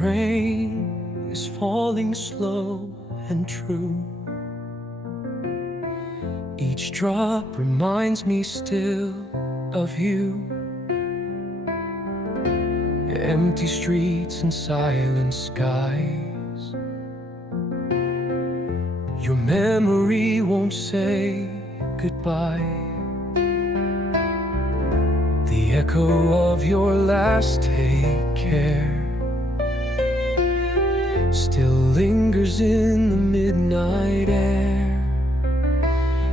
rain is falling slow and true. Each drop reminds me still of you. Empty streets and silent skies. Your memory won't say goodbye. The echo of your last take care still lingers in the midnight air.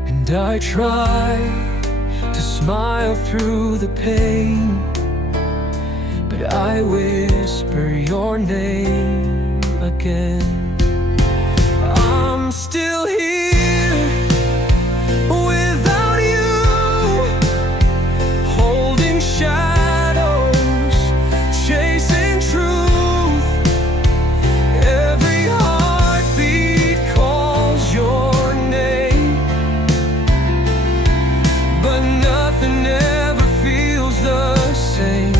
And I try to smile through the pain, but I whisper your name again. I'm still here without you, holding shadows, chasing truth. Every heartbeat calls your name, but nothing ever feels the same.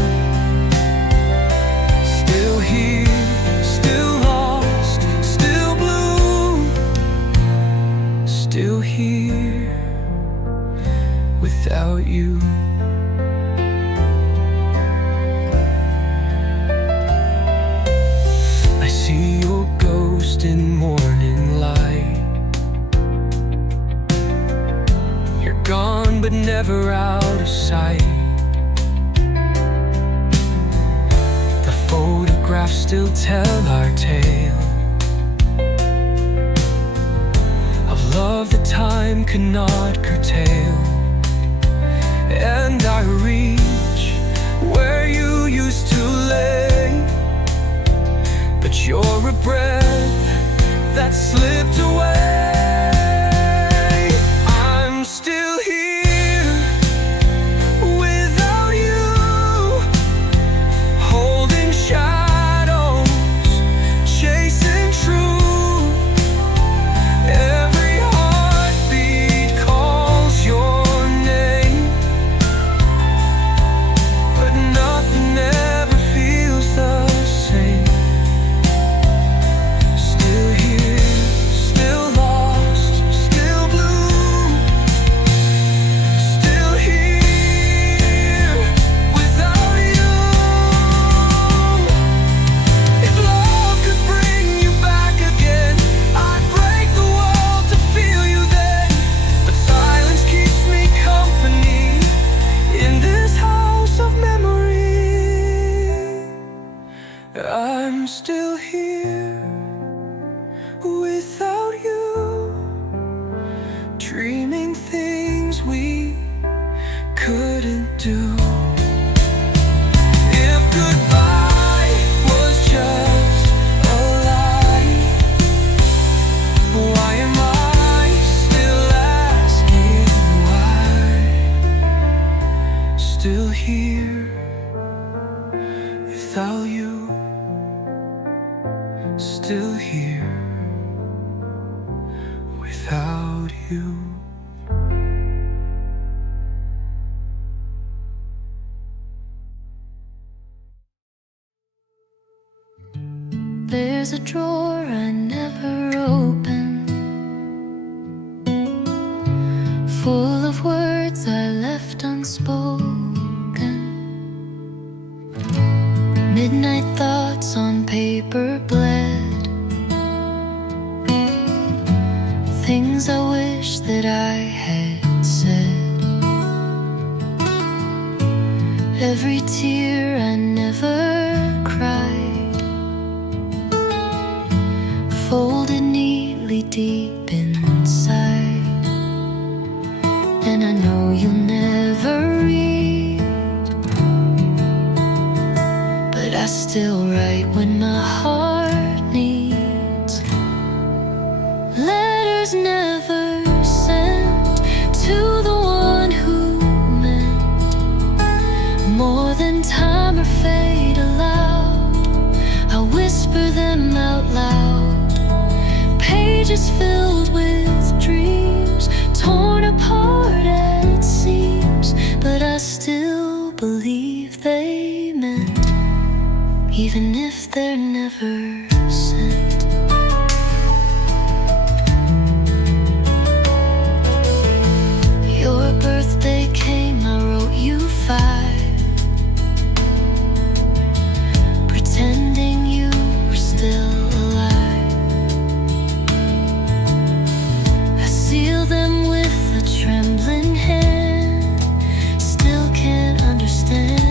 Still here, still lost, still blue, still here without you. I see your ghost in morning light. You're gone but never out of sight. The photographs still tell our tale of love that time cannot curtail. And I reach where you used to lay, but you're a breath that slipped away. I'm still here without you, holding shadows, chasing truth. Every heartbeat calls your name, but nothing ever feels the same. Still here, still lost, still blue, still here without you. If love could bring you back again, I'd break the world to feel you then. But silence keeps me company in this house of memory. I'm still here without you, dreaming things we couldn't do. If goodbye was just a lie, why am I still asking why? Still here without you, still here without you. There's a drawer I never opened, full of words I left unspoken. Midnight thoughts on paper bled, things I wish that I had said. Every tear I never cried, folded neatly deep inside. And I know you'll never read, but I still write when my heart needs. Letters never sent to the one who meant more than time or fate allowed. I whisper them out loud, pages filled with dreams torn apart at seams, but I still believe they meant, even if they're never never sent. Your birthday came, I wrote you 5, pretending you were still alive. I sealed them with a trembling hand, still can't understand.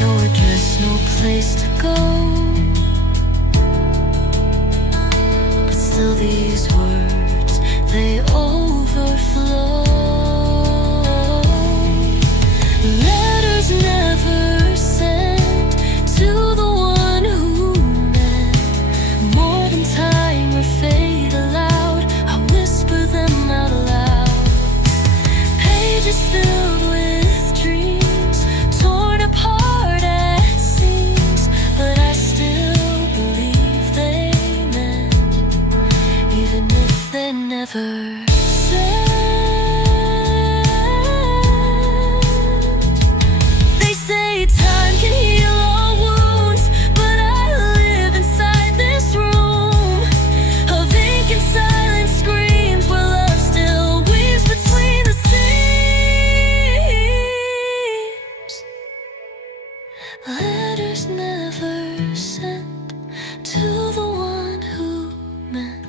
No address, no place to go, but still these words, they overflow. Letters never sent to the one who meant more than time or fate allowed. I whisper them out loud. Pages filled with dreams, torn apart at seams, but I still believe they meant, even if they never said. They say time can heal all wounds, but I live inside this room of ink and silent screams where love still weaves between the seams. Letters never sent to the one who meant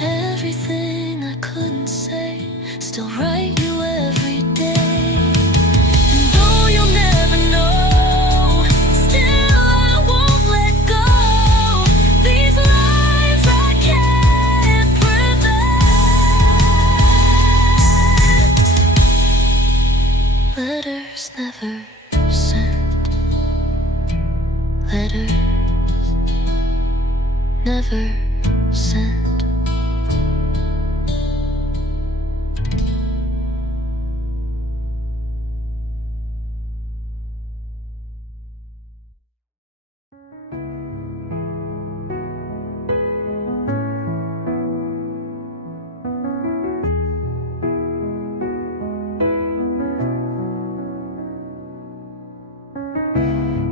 everything I couldn't say, still write you every day. And though you'll never know, still I won't let go. These lines I can't prevent. Letters never sent. Letters never sent.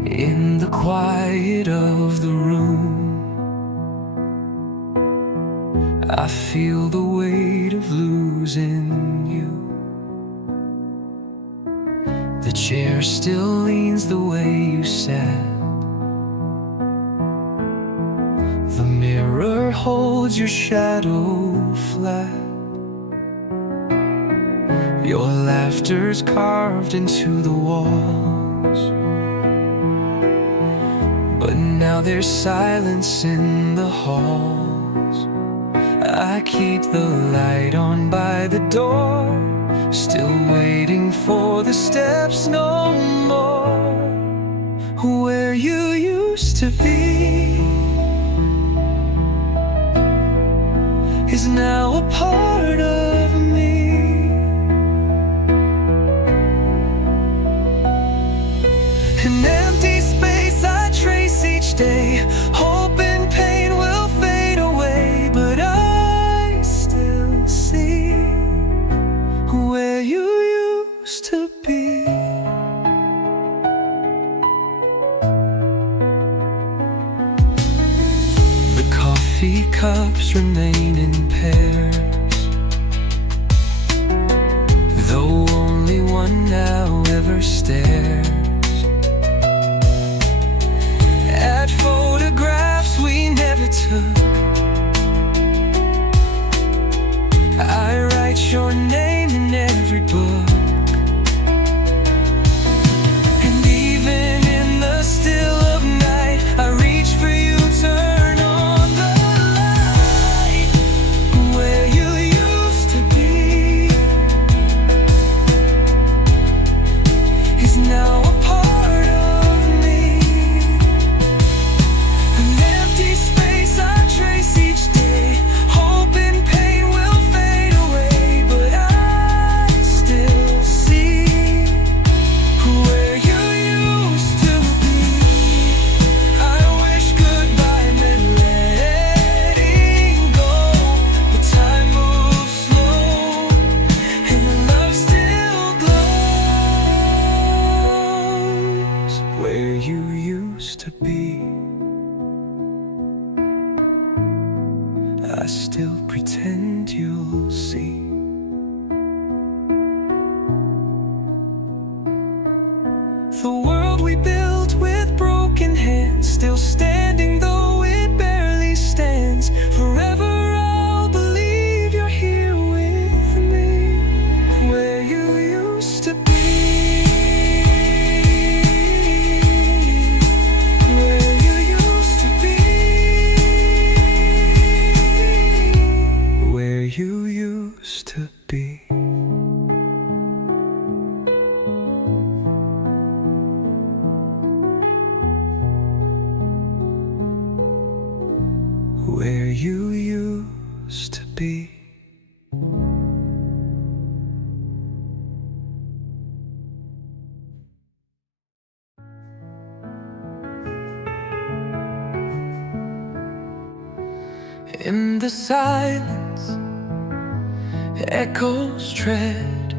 In the quiet of the room, I feel the weight of losing you. The chair still leans the way you sat. The mirror holds your shadow flat. Your laughter's carved into the walls, but now there's silence in the halls. I keep the light on by the door, still waiting for the steps no more. Where you used to be is now a part of me. An empty space I trace each day, hoping pain will fade away, but I still see where you used to be. The coffee cups remain in pairs, though only one now ever stares at photographs we never took. I write your name in every book, and even in the still of night, I reach for you, turn on the light. Where I still pretend you'll see. The world we built with broken hands, still standing though it barely stands. Forever I'll believe you're here with me, where you used to be, where you used to be, where you used to be. Where you used to be. In the silence, echoes tread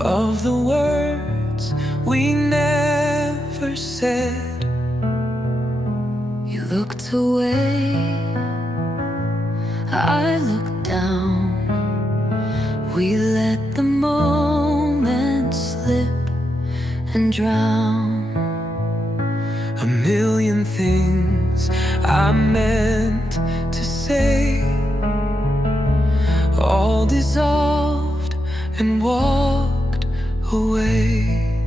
of the words we never said. You looked away, I looked down. We let the moment slip and drown. A million things I meant to say, all dissolved and walked away.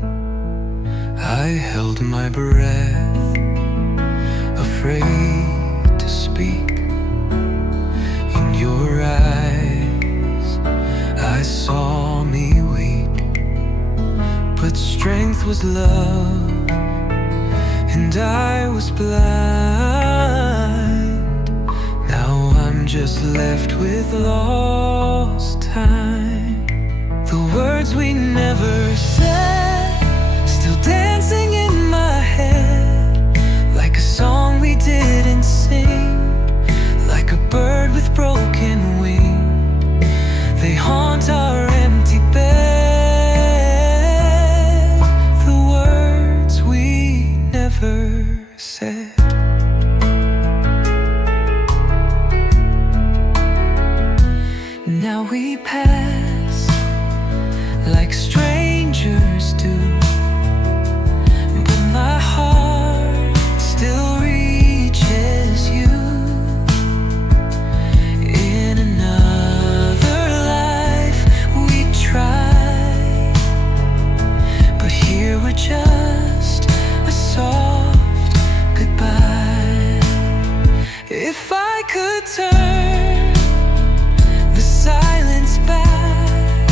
I held my breath, afraid to speak. In your eyes I saw me weak, but strength was love and I was blind. Now I'm just left with lost time. The words we never said, still dancing in my head, like a song we didn't sing, like a bird with broken wing. They haunt our empty bed, the words we never said. Now we pass like strangers do, but my heart still reaches you. In another life we tried, but here we're just a soft goodbye. If I could turn the silence back,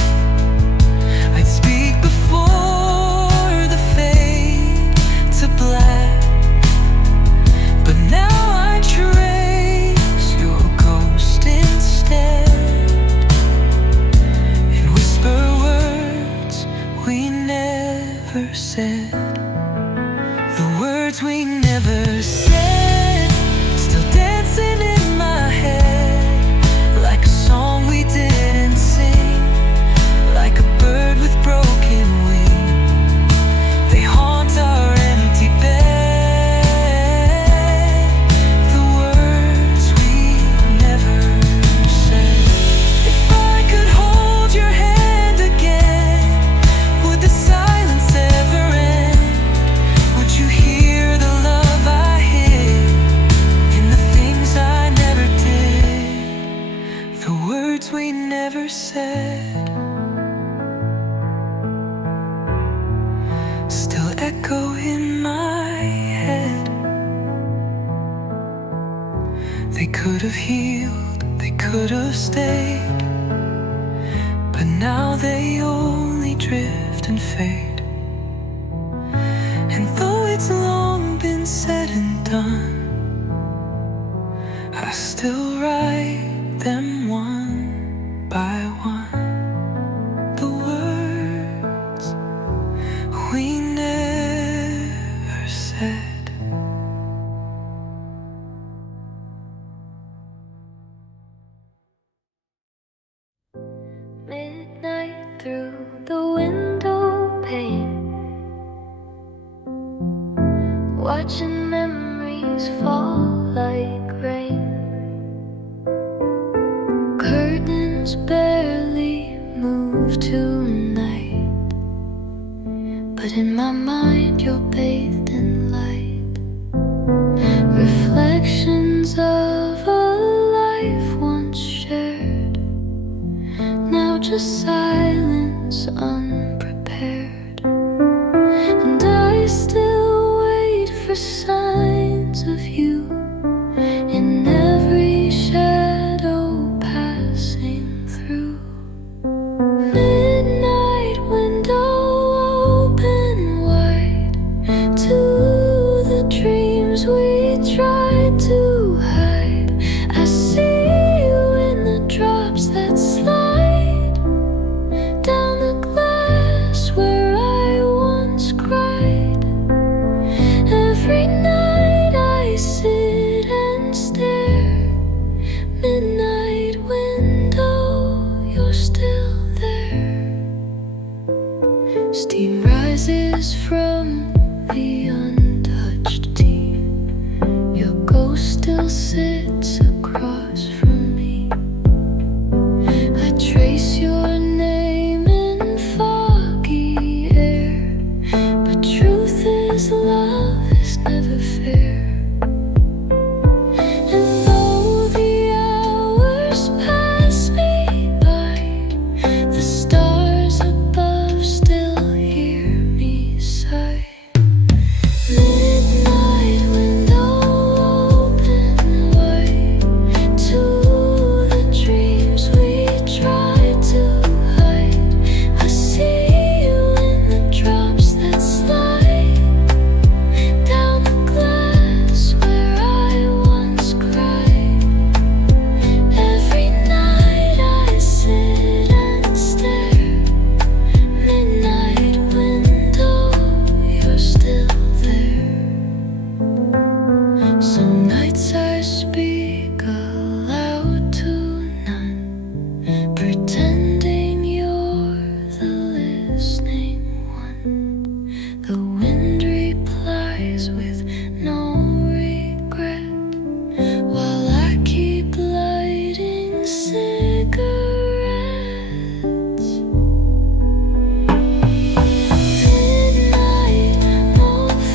I'd speak before the fade to black. But now I trace your ghost instead, and whisper words we never said. The words we never said, still dancing in my head, like a song we didn't sing, like a bird with broken wing. They haunt our empty bed, the words we never said. If I could hold your hand again, would the silence ever end? Would you hear the love I hid in the things I never did, the words we never said, still echo in my head. They could have healed, they could have stayed, but now they only drift and fade. And though it's long been said and done, I still write them one by one. The words we never said. Midnight through the window pane, watching memories fall like rain. shadows barely move tonight, but in my mind you're bathed in light. Reflections of a life once shared, now just silence unprepared. And I still wait for signs of you in every shadow passing through. Midnight window open wide to the dreams we tried to hide. I see you in the drops that slide down the glass where I once cried. Every night I sit and stare. Midnight window, you're still there. Steam rises from the untouched tea. Your ghost still sits across from me. I trace your name in foggy air, but truth is love is never fair. And though the hours pass me by, the stars above still hear me sigh. Midnight window open wide to the dreams we tried to hide. I see you in the drops that slide down the glass where I once cried. Every night I sit and stare. Midnight window, you're still there. Some nights I speak aloud to none, pretending you're the listening one. The wind replies with no regret, while I keep lighting cigarettes. Midnight, no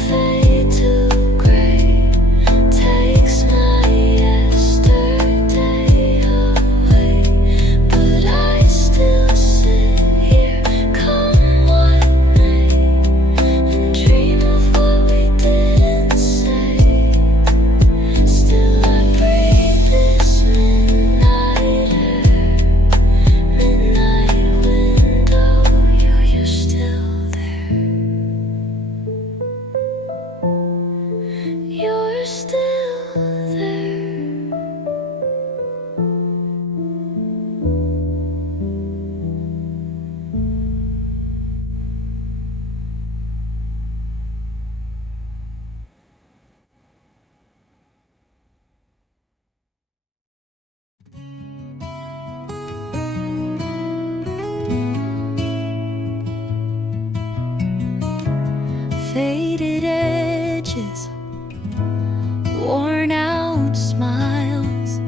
fade to gray, takes my yesterday away. But I still sit here, come what may, and dream of what we didn't say. Still I breathe this midnight air. Midnight window, you're still there. You're still there. Faded edges, worn out smiles,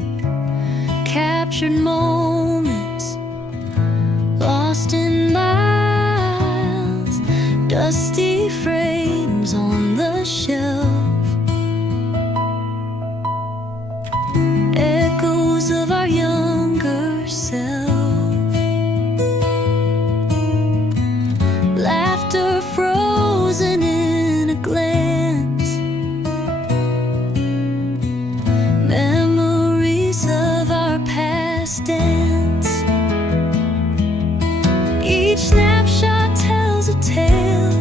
captured moments, lost in miles, dusty frames on the shelf, echoes of our younger self, laughter frozen in a glance, memories of our past dance. Each snapshot tells a tale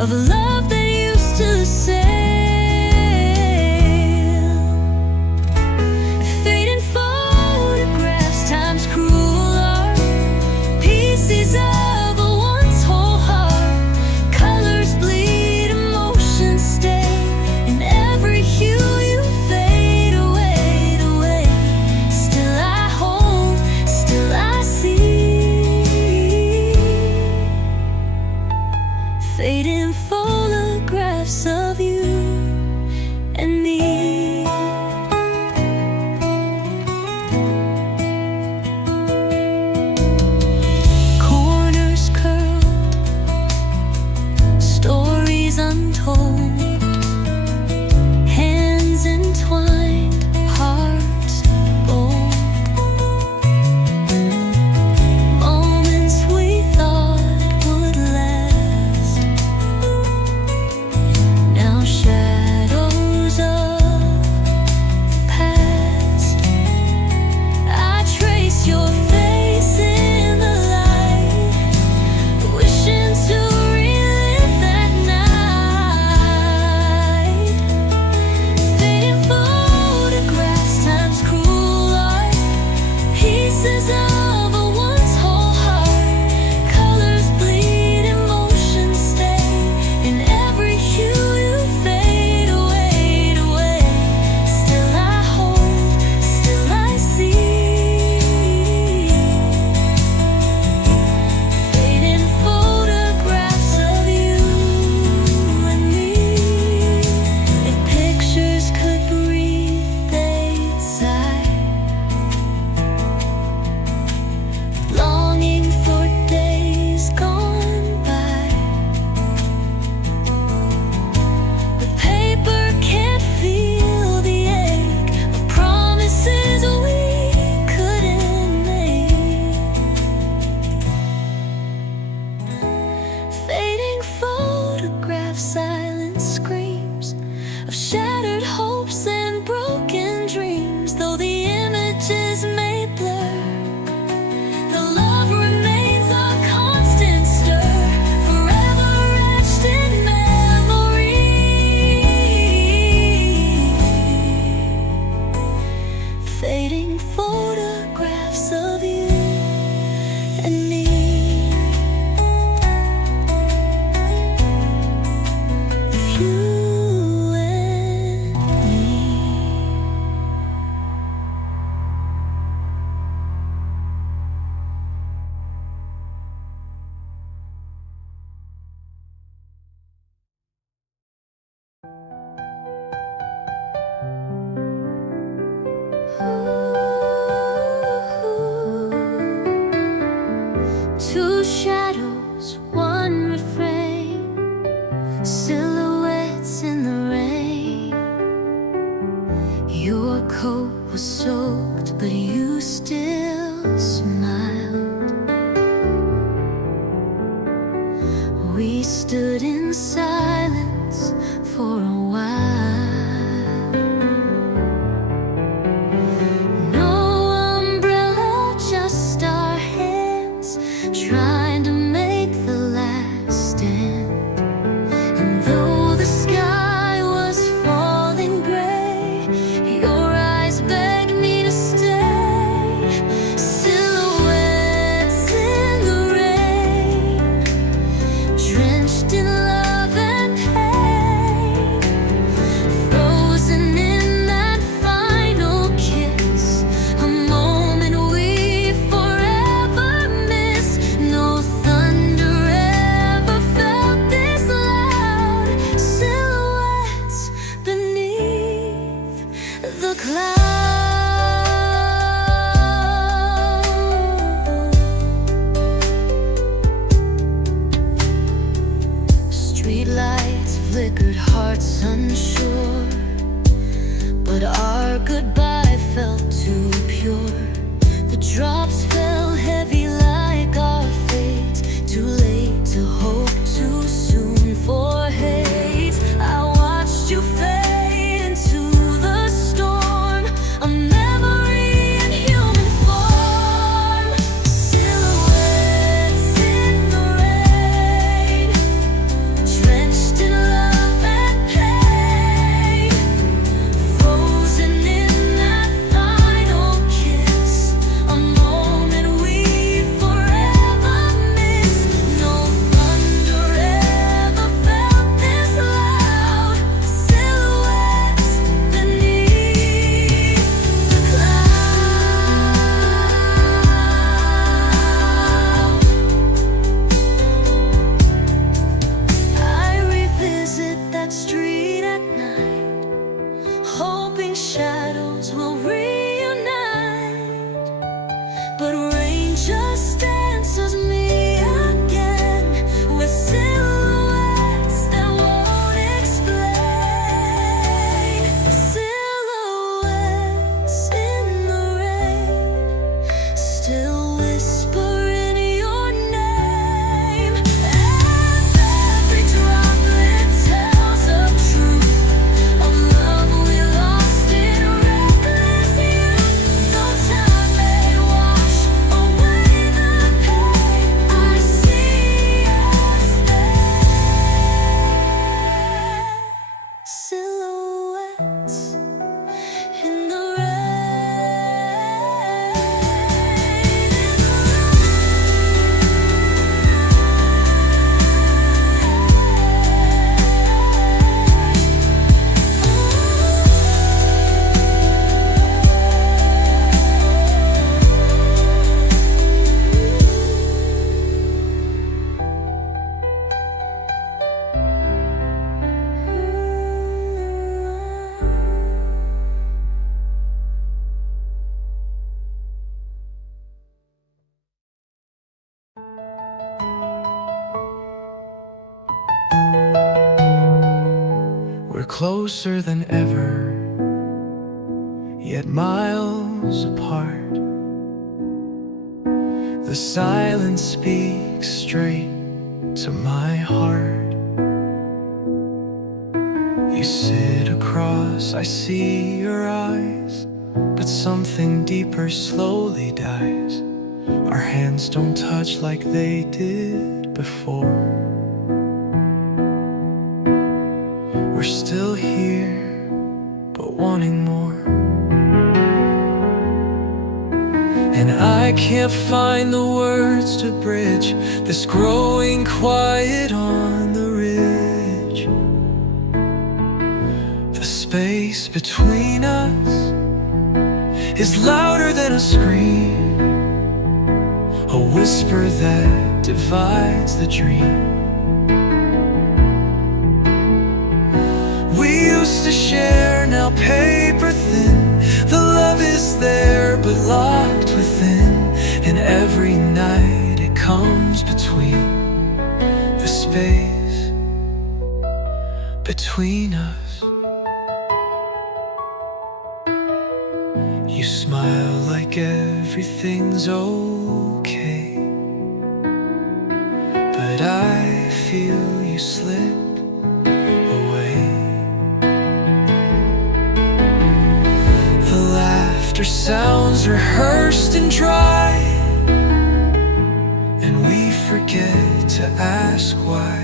of a love that used to pieces of a once whole heart. Colors bleed, emotions stay. In every hue you fade away, away. Still I hold, still I see. Fading photographs of you and me. If pictures could breathe, they'd sigh. Longing for days gone by. But paper can't feel the ache of promises we couldn't make. Fading photographs, silent screams of shattered hopes and broken dreams. Though the images may blur, the love remains a constant stir, forever etched in memory. Fading photographs of you and me. Of you and me. closer than ever, yet miles apart. The silence speaks straight to my heart. You sit across, I see your eyes, but something deeper slowly dies. Our hands don't touch like they did before. We're still here, but wanting more. And I can't find the words to bridge this growing quiet on the ridge. The space between us is louder than a scream, a whisper that divides the dream. We used to share, now paper thin. The love is there, but locked within. And every night it comes between the space between us. You smile like everything's okay, but I feel you slip away. The laughter sounds rehearsed and dry, and we forget to ask why.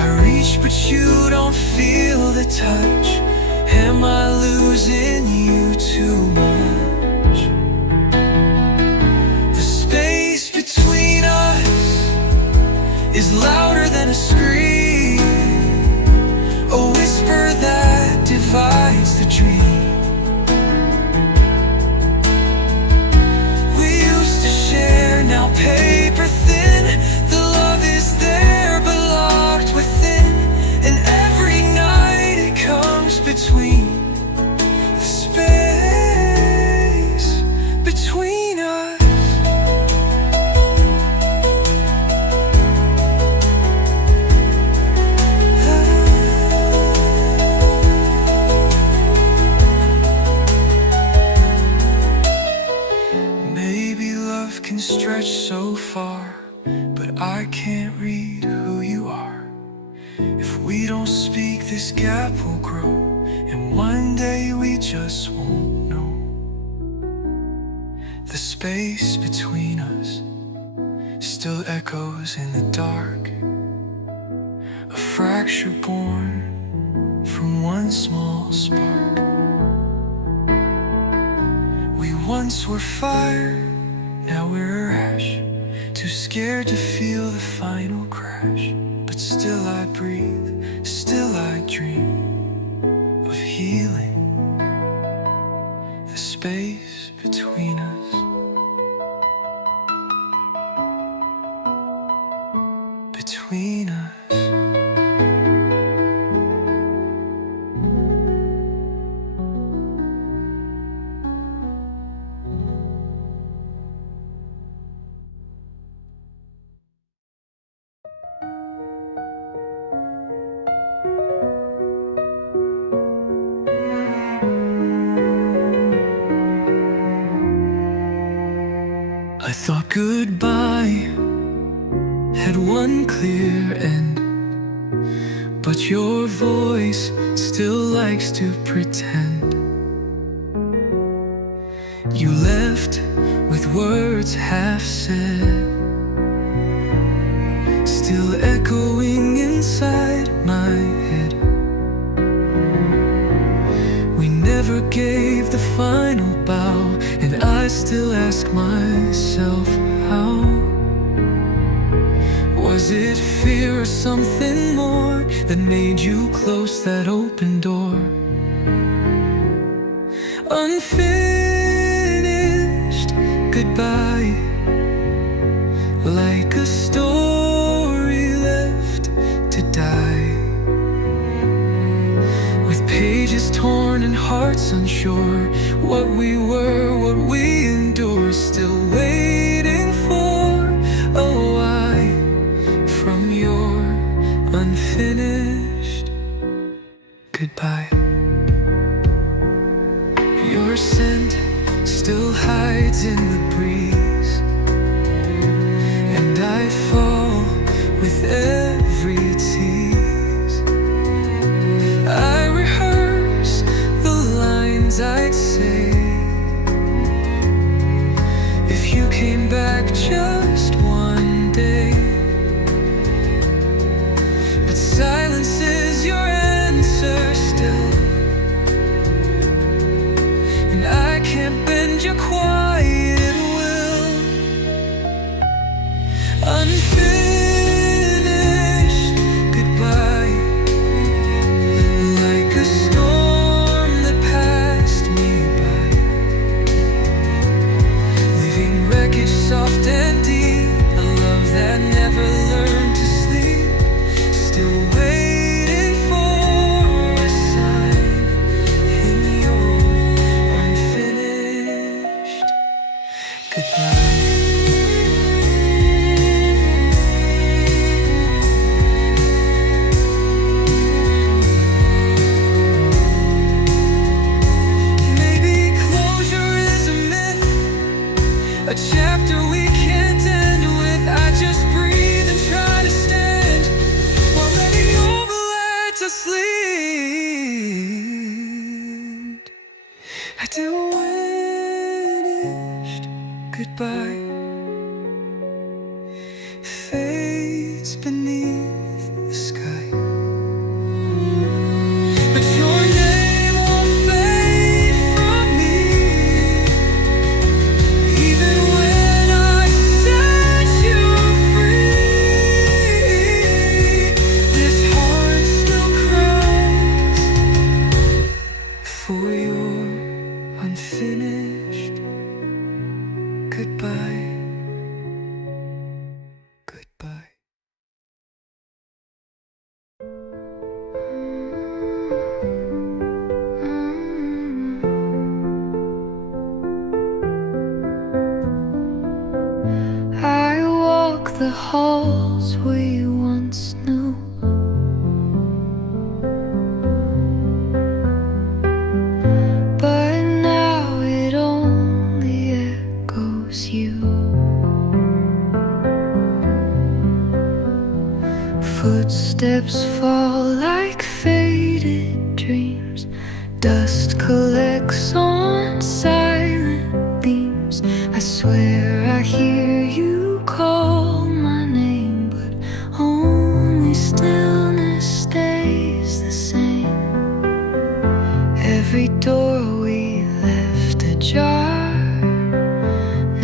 I reach but you don't feel the touch. Am I losing you too much? The space between us is louder than a scream, a whisper that divides the dream. We used to share, now paper thin. The love is there, but locked within. And every night it comes between the space between us. Maybe love can stretch so far, but I can't read who you are. If we don't speak, this gap will grow, and one day we just won't know. The space between us still echoes in the dark, a fracture born from one small spark. We once were fire, now we're ash, too scared to feel the final crash. But still I breathe, still I dream of healing. The space between us, between us. I thought goodbye had one clear end, but your voice still likes to pretend. You left with words half said, still echoing inside my head. We never gave the final bow, and I still ask myself how. Was it fear or something more that made you close that open door? Unfinished goodbye, like a story left to die, with pages torn and hearts unsure. What we were, what we endured, still waiting for a why from you. Your scent still hides in the breeze, and I fall with every tease. I rehearse the lines I'd say if you came back just one day. But silence is your answer still, and I can't bend your quiet will. Unfinished goodbye, like a storm that passed me by, leaving wreckage soft and deep. A love that never learned to sleep, still waiting for a sign in your unfinished goodbye. Maybe closure is a myth, a chapter we can't end with. I just breathe and try to stand while letting go the light to sleep. I diminished goodbye fades beneath the sky, but your name won't fade from me. Even when I set you free, this heart still cries for your unfinished goodbye. Goodbye. I walk the halls we once knew, but now it only echoes you. Footsteps fall like faded dreams, dust collects on silent beams. I swear I hear you call my name, but only stillness stays the same. Every door we left ajar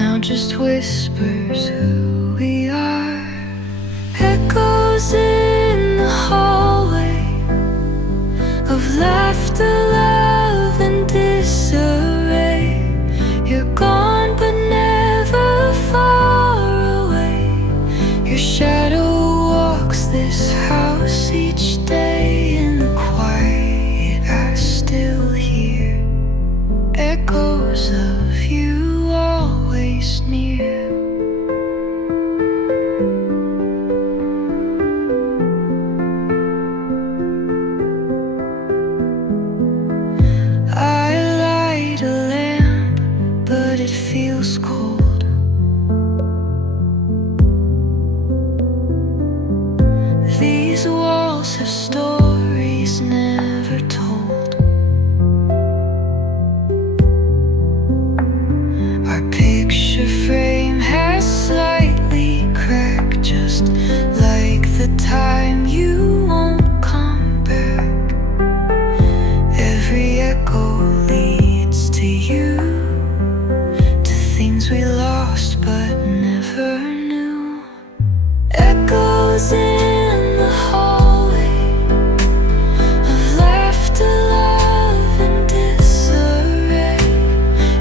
now just whispers who we are. Echoes in the hallway of laughter, love, and disarray. You're gone but never far away. Your shadow walks this house each day. In the quiet I still hear echoes of you always near. I light a lamp, but it feels cold. These walls have stories never told. Our picture frame has slightly cracked, just like the time you won't come back. Every echo leads to you, to things we lost but never knew. Echoes in the hallway of laughter, love, and disarray.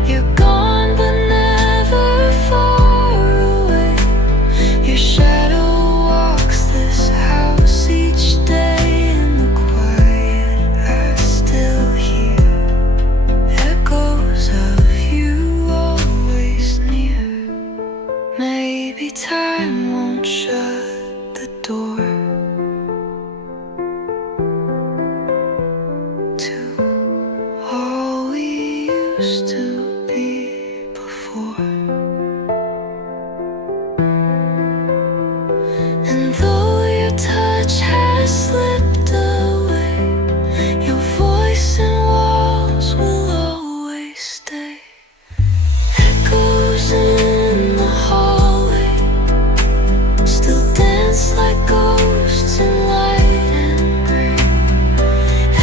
You're gone but never far away. Your shadow walks this house each day. In the quiet I still hear used to be before. And though your touch has slipped away, your voice and walls will always stay. Echoes in the hallway still dance like ghosts in light and gray.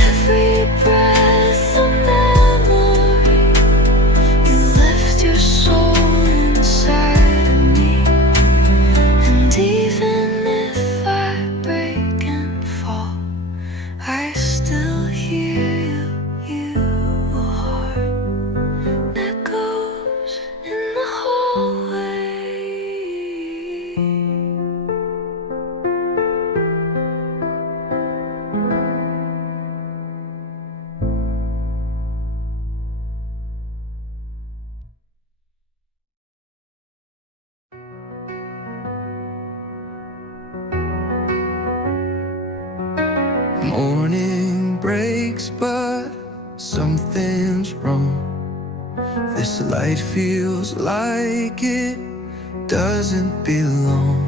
Every breath a memory, you left your soul inside me. And even if I break and fall, I still hear you, a heart echoes in the hallway. Morning breaks, but something's wrong. This light feels like it doesn't belong.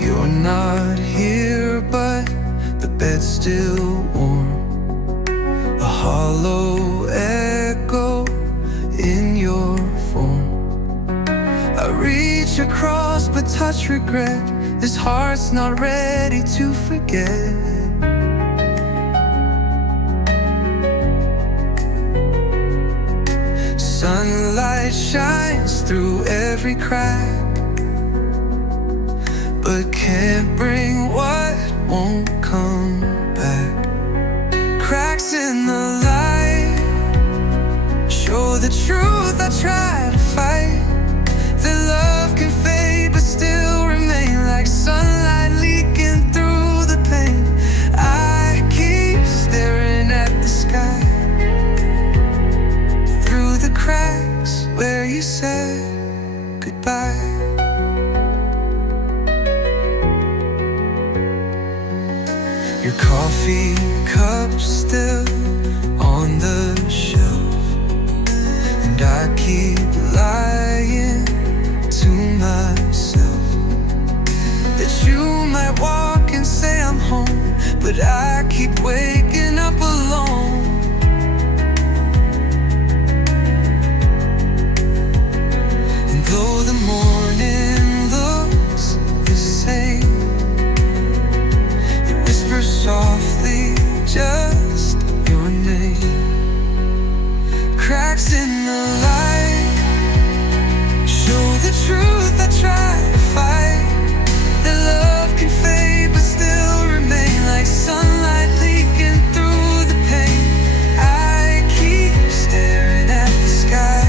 You're not here, but the bed's still warm. A hollow echo in your form. I reach across but touch regret. This heart's not ready to forget. Sunlight shines through every crack, but can't bring what won't come back. Cracks in the light show the truth I try to fight. That love can fade but still remain, like sunlight leaking through the pain. I keep staring at the sky, through the cracks where you said goodbye. Your coffee cup still on the shelf, and I keep lying to myself that you might walk and say I'm home, but I keep waking up alone. And though the morning looks the same, it whispers softly just your name. Cracks in the light show the truth I try to fight. That love can fade but still remain, like sunlight leaking through the pain. I keep staring at the sky,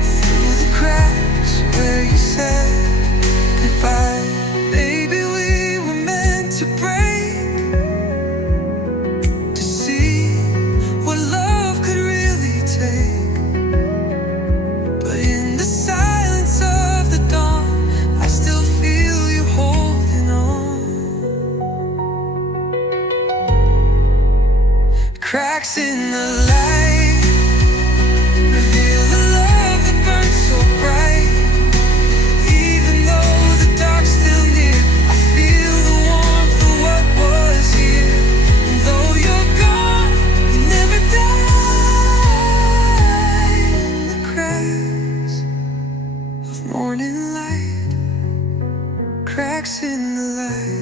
through the cracks where you said goodbye. Maybe we were meant to break, to see what love could really take. But in the silence of the dawn, I still feel you holding on. Cracks in the light reveal the love that burns so bright. Even though the dark's still near, I feel the warmth of what was here. And though you're gone, you never die. In the cracks of morning light, cracks in the light.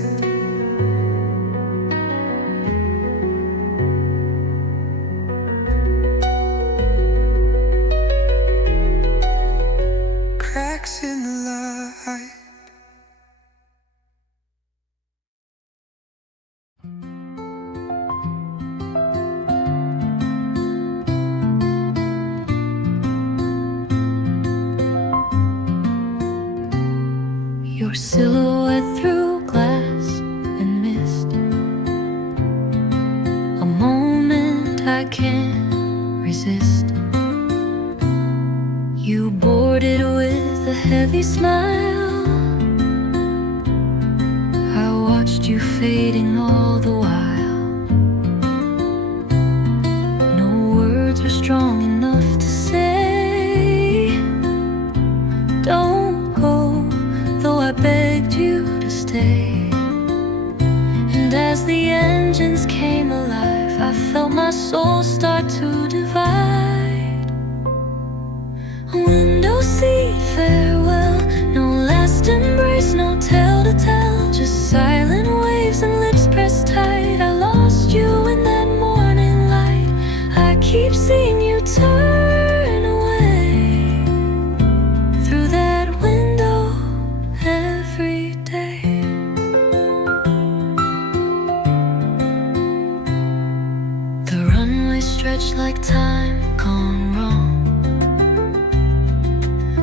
Cracks in the light. Your silhouette through glass and mist, a moment I can't resist. You boarded with a heavy smile. I watched you fading all the while. No words were strong enough to say, don't go, though I begged you to stay. And as the engines came alive, I felt my soul start to divide. Window seat, farewell. No last embrace, no tale to tell. Just silent waves and lips pressed tight. I lost you in that morning light. I keep seeing you turn away through that window every day. The runway stretched like time gone wrong,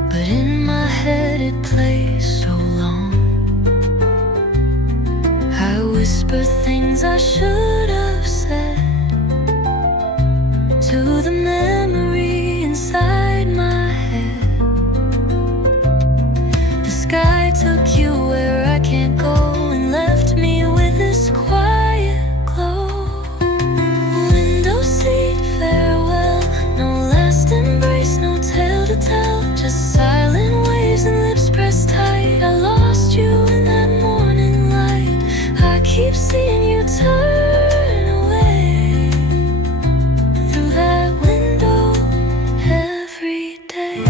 but in my head it plays so long. I whisper things I should have said to the memory inside my head. The sky took you where I can't go and left me with this quiet glow. Window seat, farewell. No last embrace, no tale to tell. Just silent waves and lips pressed tight. I lost you in that morning light. I keep seeing you turn away through that window every day.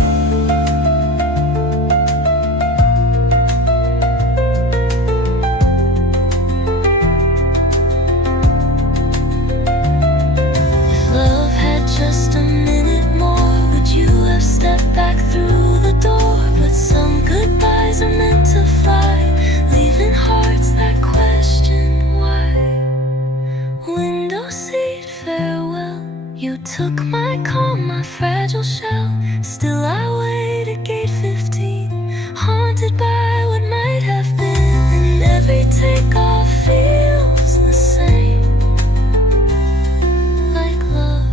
If love had just a minute more, would you have stepped back through the door? But some goodbyes are meant to fly, leaving hearts that question why. Window seat, farewell. You took my calm, my fragile shell. Still I wait at gate 15, haunted by what might have been. And every takeoff feels the same, like love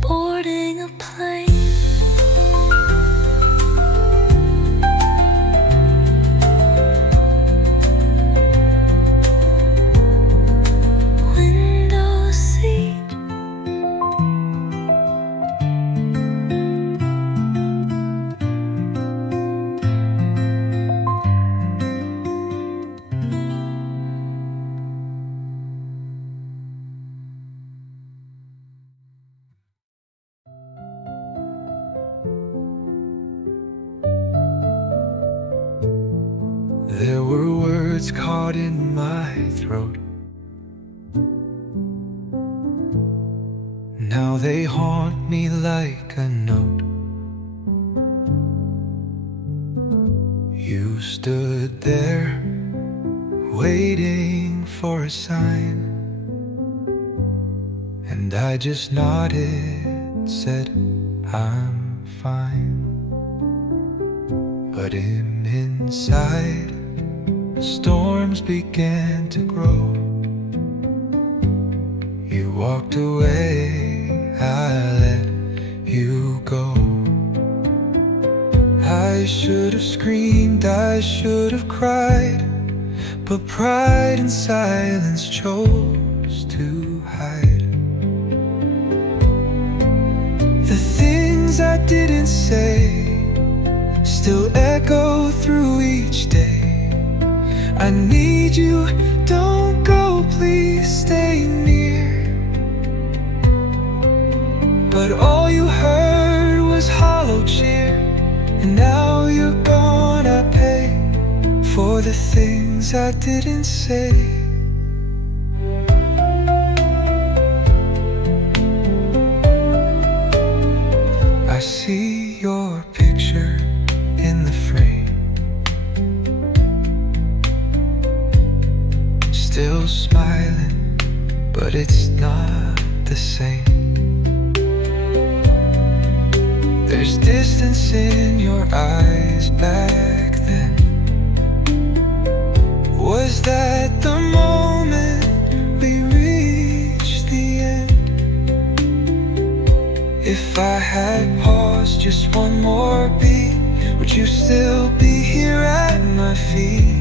boarding a plane. Window seat. There were words caught in my throat. Now they haunt me like a note. You stood there waiting for a sign, and I just nodded, said I'm fine. But inside, storms began to grow. You walked away, I let you go. I should have screamed, I should have cried, but pride and silence chose to hide. The things I didn't say still echo through each day. I need you, don't go, please stay near. But all you heard was hollow cheer. And now you're gone, I pay for the things I didn't say. I see your picture in the frame, still smiling, but it's not the same. There's distance in your eyes back then. Was that the moment we reached the end? If I had paused just one more beat, would you still be here at my feet?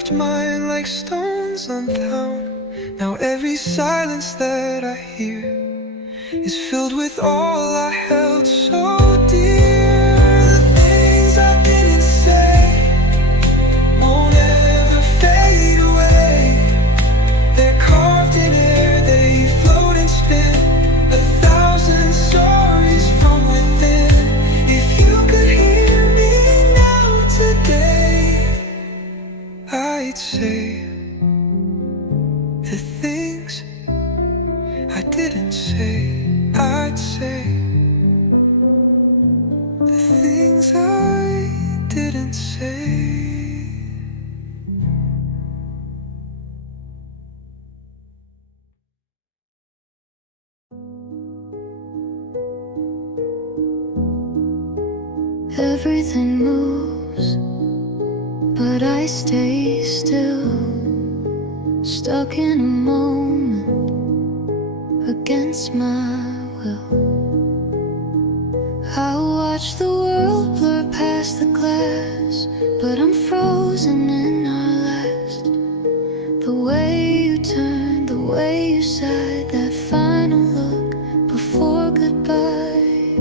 left mine like stones unthrown. Now every silence that I hear is filled with all I held so dear. The things I didn't say won't ever fade away. They're carved in air, they float and spin 1,000 stories from within. If you could hear me now today, I'd say the things I didn't say. I'd say the things I didn't say. Everything moves, but I stay still, stuck in a moment against my will. I watch the world blur past the glass, but I'm frozen in our last. The way you turned, the way you sighed, that final look before goodbye.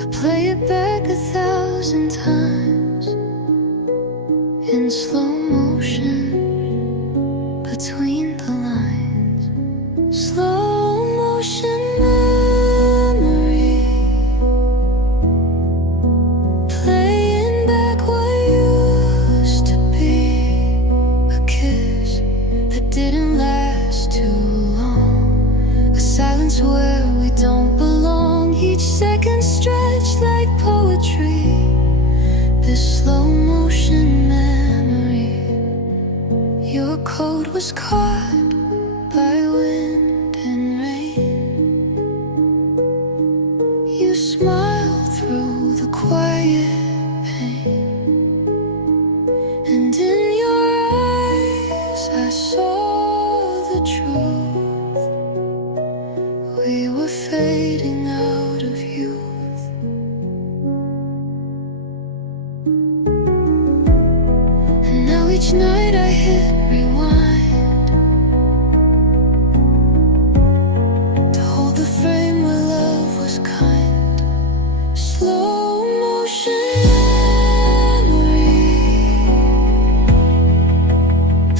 I play it back 1,000 times in slow motion between the lines. Slow motion memory, playing back what used to be. A kiss that didn't last too long, a silence where we don't belong. Each second stretched like poetry. This slow motion memory. Your coat was caught by wind and rain. You smiled through the quiet pain, and in your eyes I saw the truth. We were fading out of youth. And now each night I hit rewind to hold the frame where love was kind. Slow motion memory,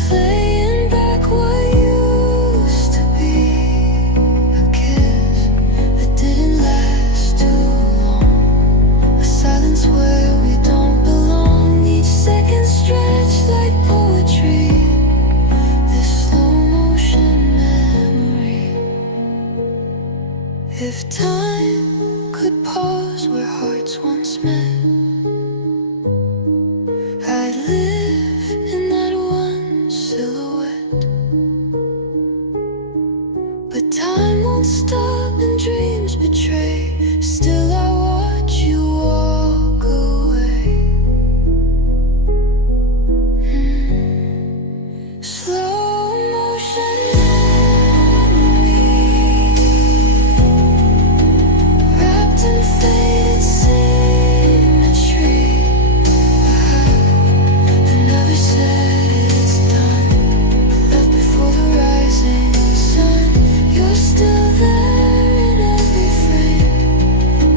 playing back what used to be. A kiss that didn't last too long, a silence where we don't belong. Each second stretched like poetry. This slow motion memory. If time could pause where hearts once met, I'd live in that one silhouette. But time won't stop and dreams betray. Still I watch you walk away. Slow motion memory, wrapped in faded symmetry. I never said it's done, left before the rising sun. You're still there in every frame,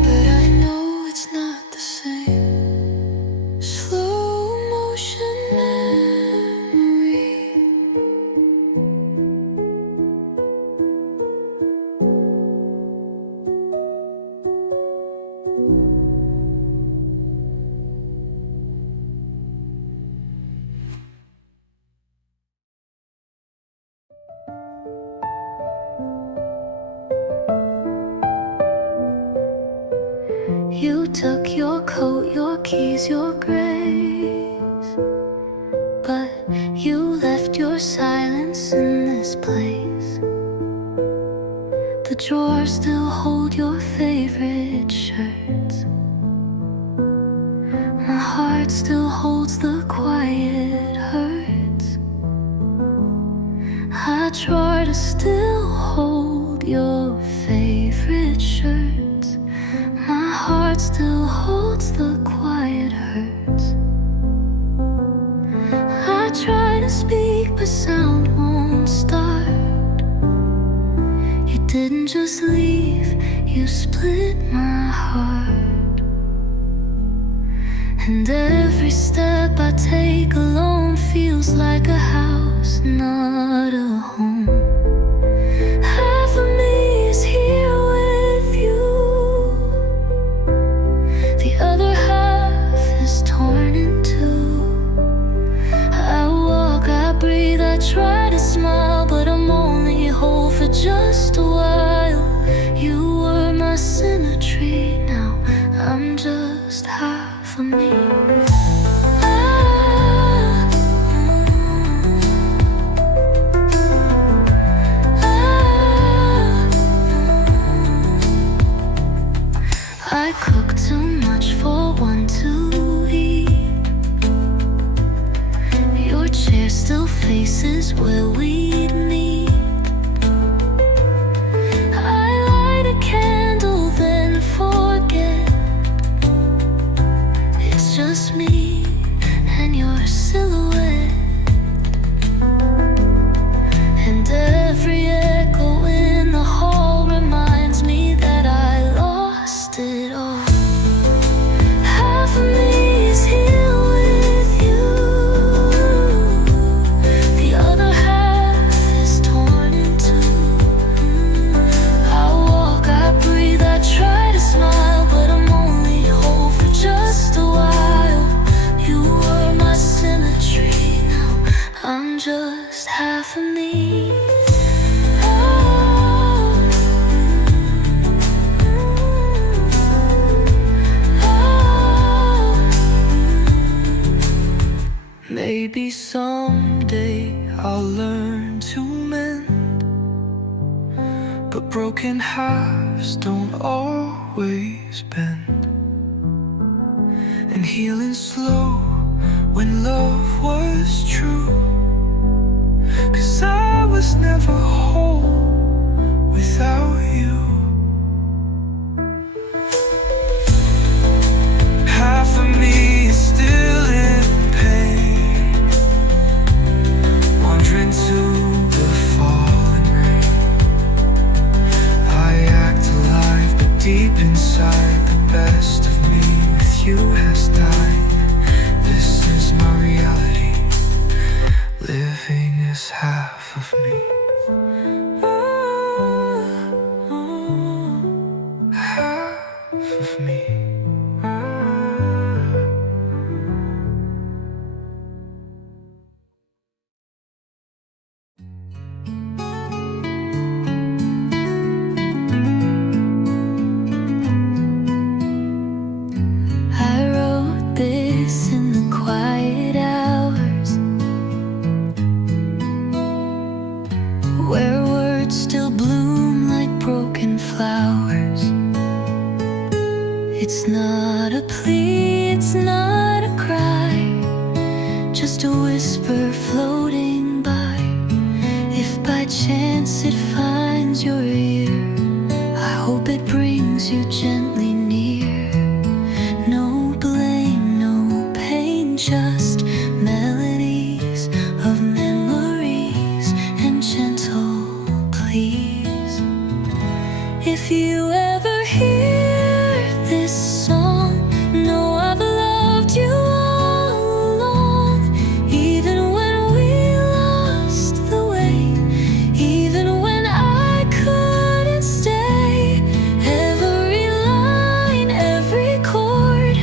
but I know it's not the same. Slow motion memory. You took your coat, your keys, your grace, but you left your silence in this place. The drawers still hold your favorite shirts. My heart still holds the quiet hurts. I try to still hold your favorite shirts. My heart still holds the quiet hurts. I I try to speak but sound won't start. You didn't just leave, you split my heart. And every step I take alone feels like a house, not a home. Half of me is here with you, the other half is torn in two. I walk, I breathe, I try to smile, but I'm only whole for just a while. You were my symmetry, now I'm just half of me. I cook too much for one to eat. Your chair still faces where we'd meet. I light a candle then forget. It's just me and your silhouette. And every echo in the hall reminds me that I lost it all. Half of me is here with you, the other half is torn in two. I walk, I breathe, I try to smile, but I'm only whole for just a while. You were my symmetry, now I'm just half of me. Maybe someday I'll learn to mend, but broken halves don't always bend. And healing slow when love was true, 'cause I was never whole without you. Half of me is still in pain, wandering to the falling rain. I act alive, but deep inside the best of me with you has died. This is my reality, living as half of me. Half of me. I wrote this in the quiet hours, where words still bloom like broken flowers. It's not a plea, it's not a cry, just a whisper floating by. If by chance it finds your ear, I hope it brings you gently near. No blame, no pain, just melodies of memories and gentle pleas. If you ever hear this song, know I've loved you all along. Even when we lost the way, even when I couldn't stay. Every line, every chord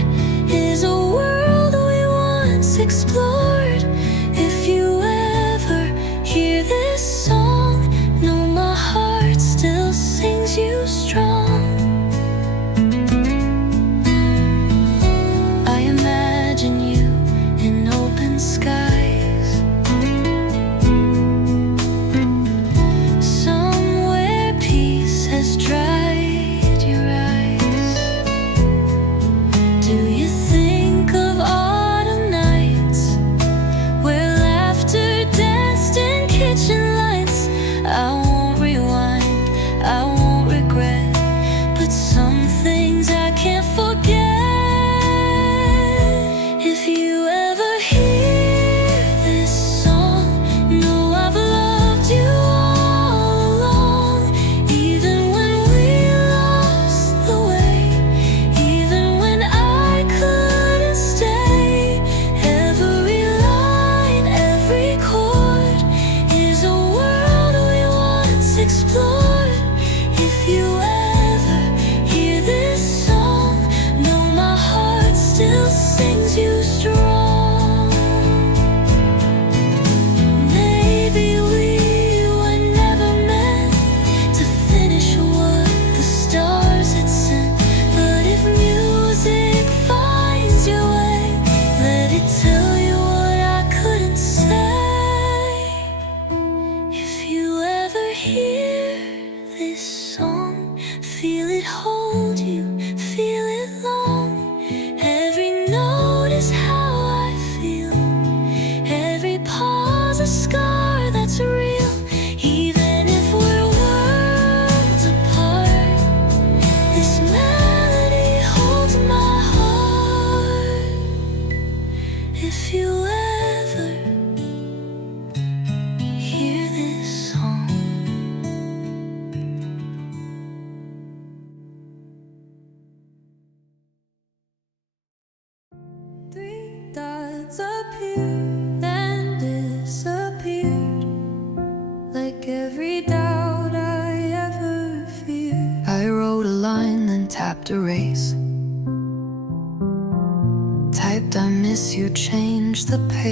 is a world we once explored. If you ever hear this song, know my heart still sings you strong. I imagine you in open skies, somewhere peace has dried your eyes. Do you think of autumn nights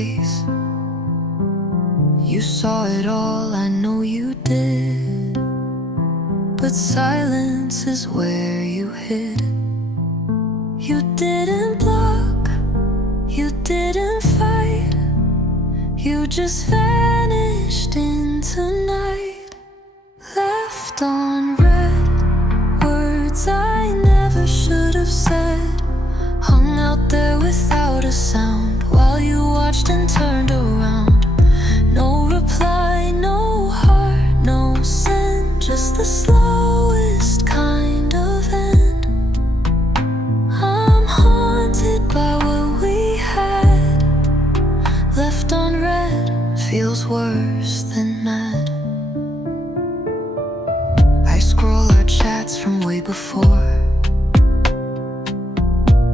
face. You saw it all, I know you did, but silence is where you hid. You didn't block, you didn't fight, you just vanished into night. Left on red, words I never should have said, hung out there without a sound while you watched and turned around. No reply, no heart, no scent, just the slowest kind of end. I'm haunted by what we had. Left on red feels worse than mad. I scroll our chats from way before,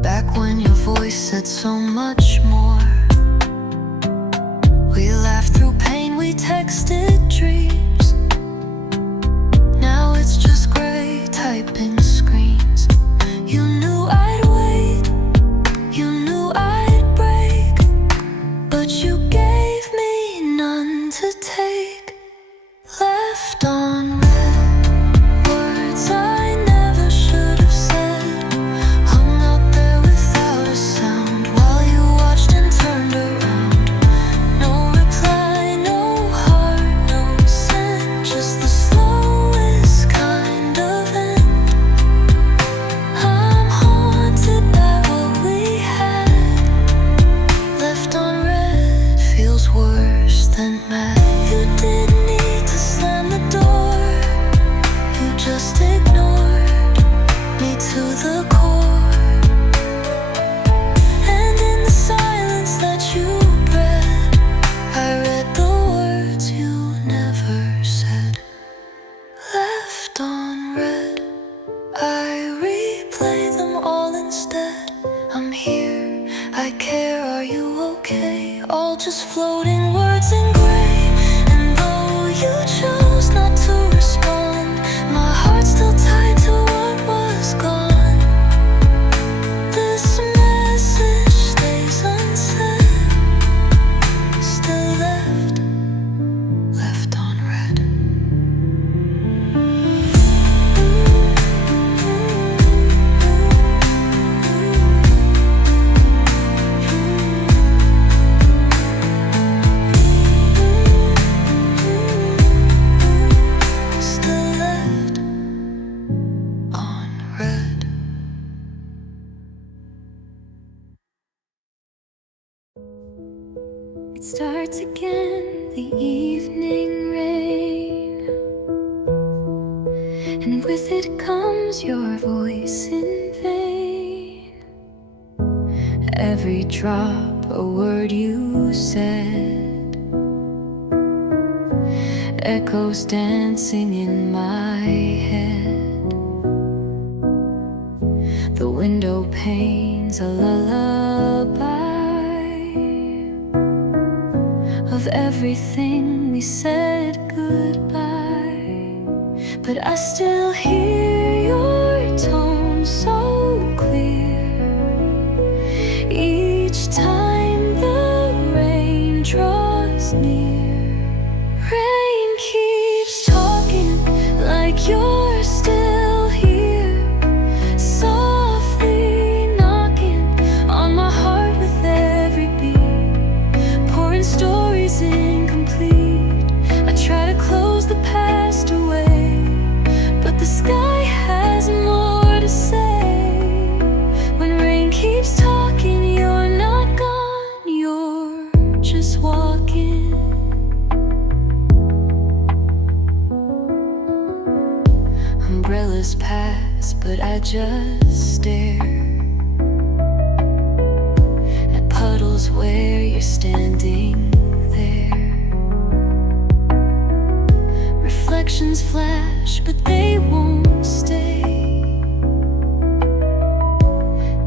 back when your voice said so much more. We laughed through pain, we texted dreams. Now it's just gray typing screens. You knew I'd wait, you knew I'd break, but you gave me none to take. Left on red, words I never should have said, hung out there without a sound while you watched and turned around. No reply, no heart, no scent, just the slowest kind of end. I'm haunted by what we had. Left on red feels worse than mad. You didn't need to slam the door, you just ignored me to the core. And in the silence that you bred, I read the words you never said. Left on red, I replay them all instead. I'm here, I care, are you okay? All just floating words in gray. And though you chose not to respond, my heart's still tied to what was gone. This message stays unsaid, still left on red. Still left on red. It starts again, the evening rain, and with it comes your voice in vain. Every drop, a word you said, echoes dancing in my head. The window panes a lullaby of everything we said goodbye, but I still hear your tone so clear each time the rain draws near. Rain keeps talking like you're still here, softly knocking on my heart with every beat, pouring stories incomplete. I try to close the past away, but the sky has more to say. When rain keeps talking, you're not gone, you're just walking. Umbrellas pass, but I just stare at puddles where you're standing there. Reflections flash, but they won't stay,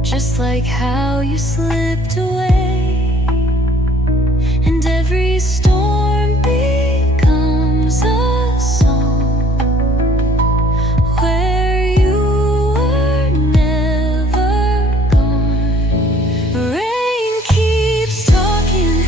just like how you slipped away. And every storm becomes a song where you were never gone. Rain keeps talking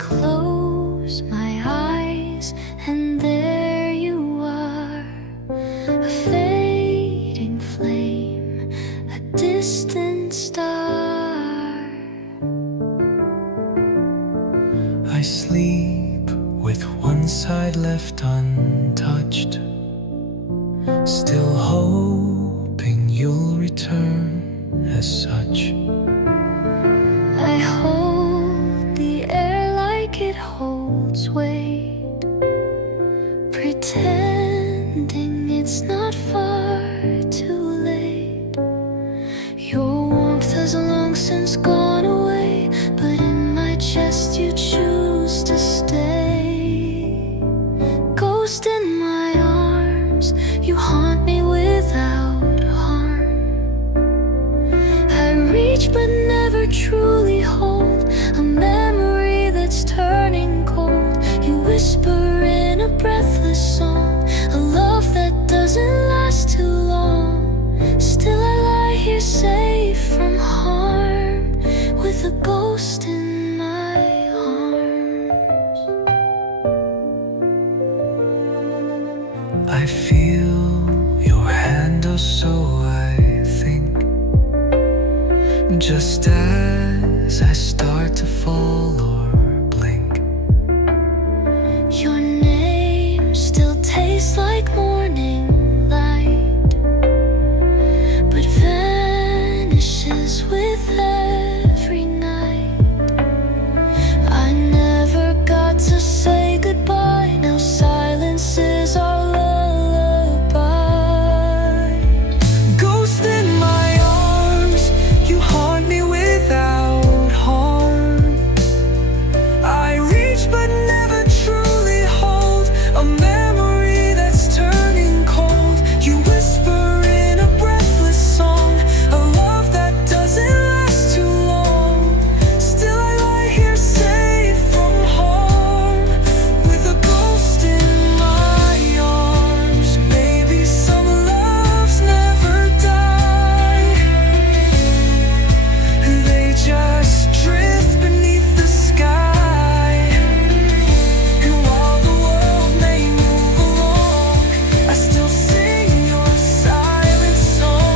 close my eyes and there you are, a fading flame, a distant star. I sleep with one side left untouched, still hoping you'll return as such. I hold the air like it holds weight, pretending it's not far too late. Your warmth has long since gone away, but in my chest you choose to stay. Ghost in my arms, you haunt me without harm. I reach but never truly hold a memory that's turning cold. You whisper in a breathless song, a love that doesn't last too long. Still I lie here safe from harm, with a ghost in my arms. I feel your hand, oh so I think, just as I start to fall or blink. Your name still tastes like morning light, but vanishes with every night. I never got to say goodbye, now silence is our lullaby. Ghost in my arms, you haunt me without harm. I reach but never truly hold a memory that's turning cold. You whisper in a breathless song, a love that doesn't last too long. Still I lie here safe from harm, with a ghost in my arms. Maybe some loves never die, they just drift beneath the sky. And while the world may move along, I still sing your silent song.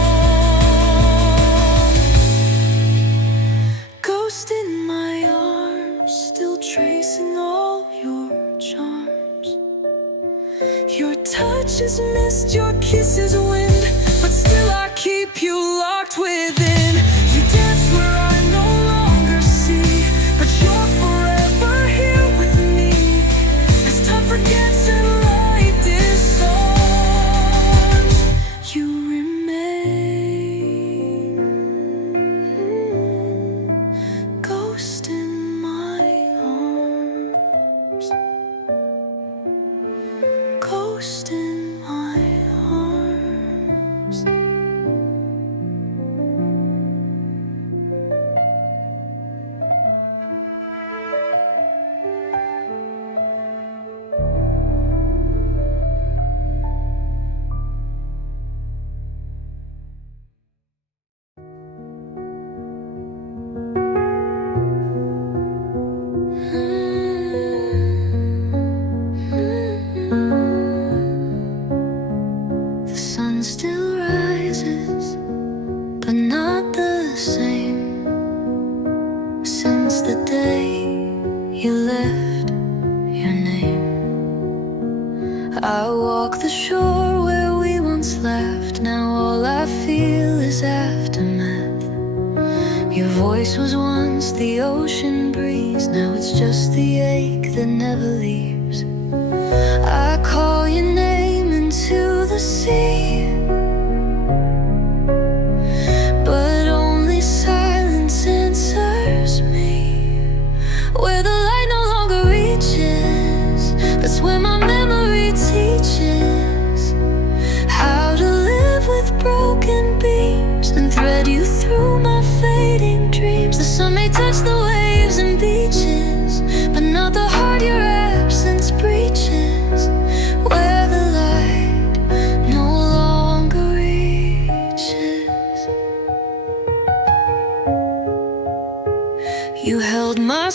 Ghost in my arms, still tracing all your charms. Your touch is mist, your kiss is wind, but still I keep you locked within. You dance where I no longer see, but you're forever here with me. As time forgets and light dissolves, you remain. Ghost in my arms, ghost in my arms. The sun still rises, but not the same since the day you left your name. I walk the shore where we once laughed, now all I feel is aftermath. Your voice was once the ocean breeze, now it's just the ache that never leaves. I call your name into the sea, but only silence answers me. Where the light no longer reaches, that's where my memory teaches how to live with broken beams and thread you through my fading dreams. The sun may touch the waves and beaches, but not the heart you're absent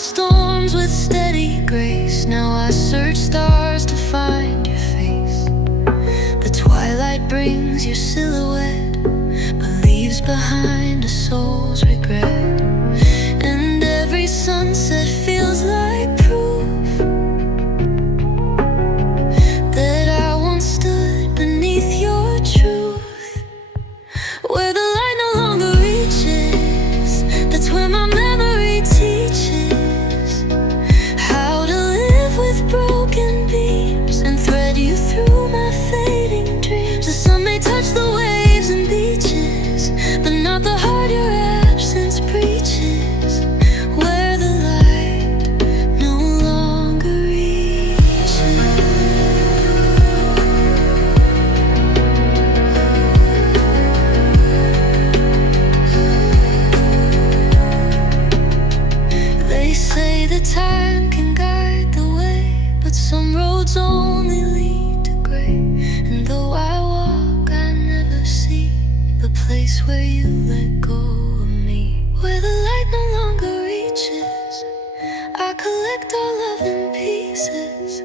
storms with steady grace. Now I search stars to find your face. The twilight brings your silhouette, but leaves behind a soul's regret. And every sunset feels like proof that I once stood beneath your truth. Where the light no longer reaches, that's where my memory teaches how to live with broken beams and thread you through my fading dreams. The sun may touch the waves and beaches, but not the heart your absence preaches. Where the light no longer reaches. They say that time can guide the way, but some roads only lead to gray. And though I walk, I never see the place where you let go of me. Where the light no longer reaches, I collect our love in pieces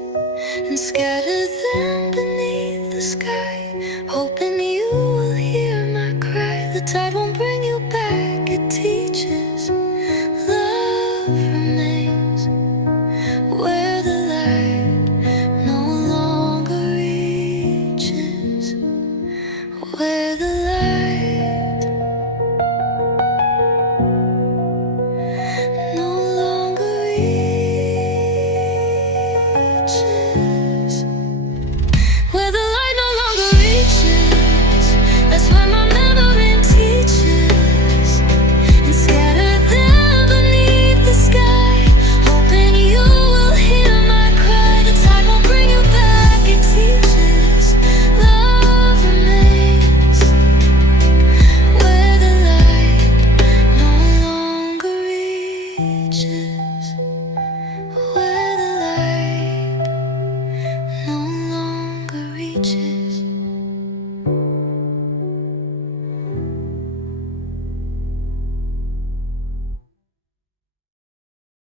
and scatter them beneath the sky, hoping you will hear my cry. The tide